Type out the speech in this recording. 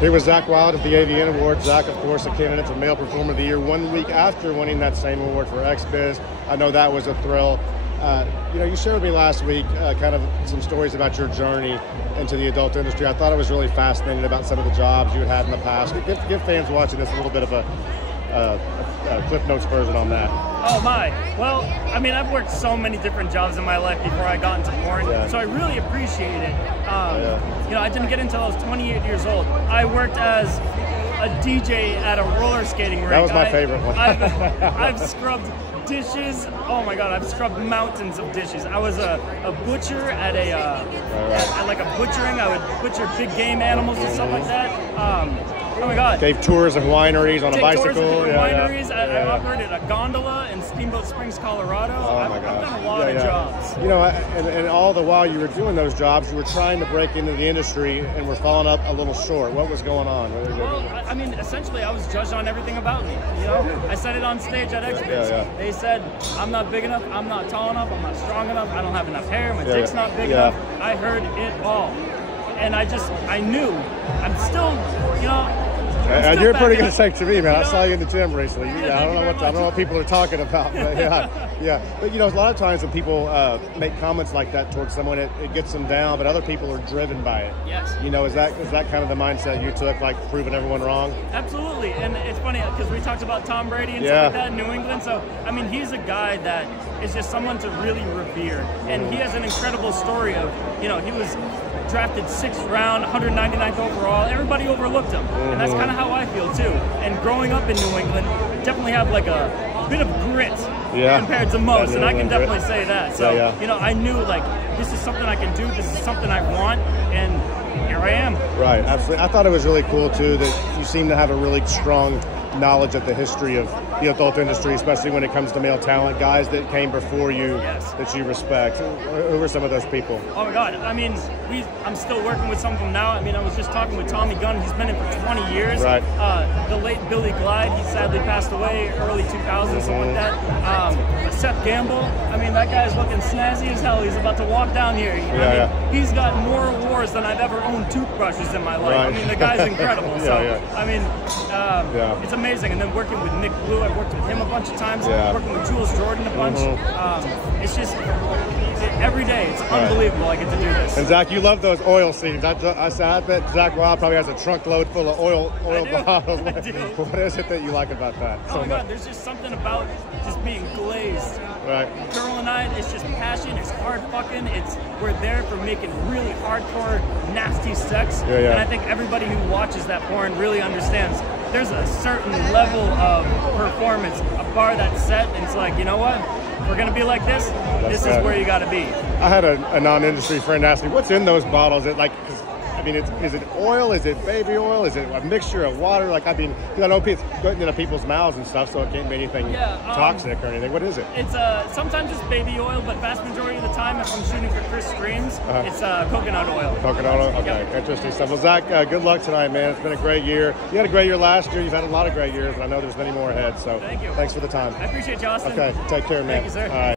Here was Zac Wild at the AVN Awards. Zac, of course, a candidate for Male Performer of the Year 1 week after winning that same award for XBiz. I know that was a thrill. You shared with me last week kind of some stories about your journey into the adult industry. I thought it was really fascinating about some of the jobs you had in the past. Give fans watching this a little bit of a Cliff Notes version on that. Oh my. Well, I mean, I've worked so many different jobs in my life before I got into porn, so I really appreciate it. I didn't get into until I was 28 years old. I worked as a DJ at a roller skating rink. That was my favorite one. I've scrubbed dishes. Oh my God, I've scrubbed mountains of dishes. I was a butcher at at like a butchering. I would butcher big game animals and stuff like that. Oh my God. Gave tours of wineries on a bicycle. Tours of wineries. I operated a gondola in Steamboat Springs, Colorado. Oh my I've gosh. done a lot of jobs. And all the while you were doing those jobs, you were trying to break into the industry and were falling up a little short. What was going on? Well, I mean, essentially, I was judged on everything about me. I said it on stage at XBiz. They said, I'm not big enough, I'm not tall enough, I'm not strong enough, I don't have enough hair, my dick's not big enough. I heard it all. And I knew, I'm still, And you're pretty good shape to me, man. I saw you in the gym recently. I don't know what people are talking about. But But a lot of times when people make comments like that towards someone, it gets them down. But other people are driven by it. Yes. Is that kind of the mindset you took, like proving everyone wrong? Absolutely. And it's funny because we talked about Tom Brady and stuff like that in New England. So I mean, he's a guy that is just someone to really revere, and he has an incredible story of he was drafted 6th round, 199th overall. Everybody overlooked him, and that's kind of how I feel too. And growing up in New England, I definitely have like a bit of grit compared to most, and I can definitely say that. So I knew like this is something I can do. This is something I want, and here I am. Right, absolutely. I thought it was really cool too that you seem to have a really strong knowledge of the history of the adult industry, especially when it comes to male talent, guys that came before you that you respect. Who were some of those people? Oh my God, I mean, I'm still working with some of them now. I mean, I was just talking with Tommy Gunn. He's been in for 20 years. Right. The late Billy Glide, he sadly passed away early 2000s, something like that. Seth Gamble, I mean, that guy's looking snazzy as hell. He's about to walk down here. He's got more awards than I've ever owned toothbrushes in my life. Right. I mean, the guy's incredible. I mean, it's amazing. And then working with Nick Blue, I've worked with him a bunch of times. Working with Jules Jordan a bunch. It's just every day. It's unbelievable. I get to do this. And Zac, you love those oil scenes. I bet Zac Wild probably has a trunk load full of oil bottles. What is it that you like about that? Oh my God, there's just something about just being glazed. Right. Girl and I, it's just passion. It's hard fucking. We're there for making really hardcore, nasty sex. And I think everybody who watches that porn really understands. There's a certain level of performance, a bar that's set, and it's like, you know what? If we're gonna be like this, this is where you gotta be. I had a non-industry friend ask me, what's in those bottles? Is it oil? Is it baby oil? Is it a mixture of water? Like, I mean, I know it's going into people's mouths and stuff, so it can't be anything toxic or anything. What is it? It's sometimes it's baby oil, but vast majority of the time, if I'm shooting for Chris Streams, it's coconut oil. Coconut oil? Okay, interesting stuff. Well, Zac, good luck tonight, man. It's been a great year. You had a great year last year. You've had a lot of great years, and I know there's many more ahead. So thank you. Thanks for the time. I appreciate you, Austin. Okay, take care, man. Thank you, sir. All right.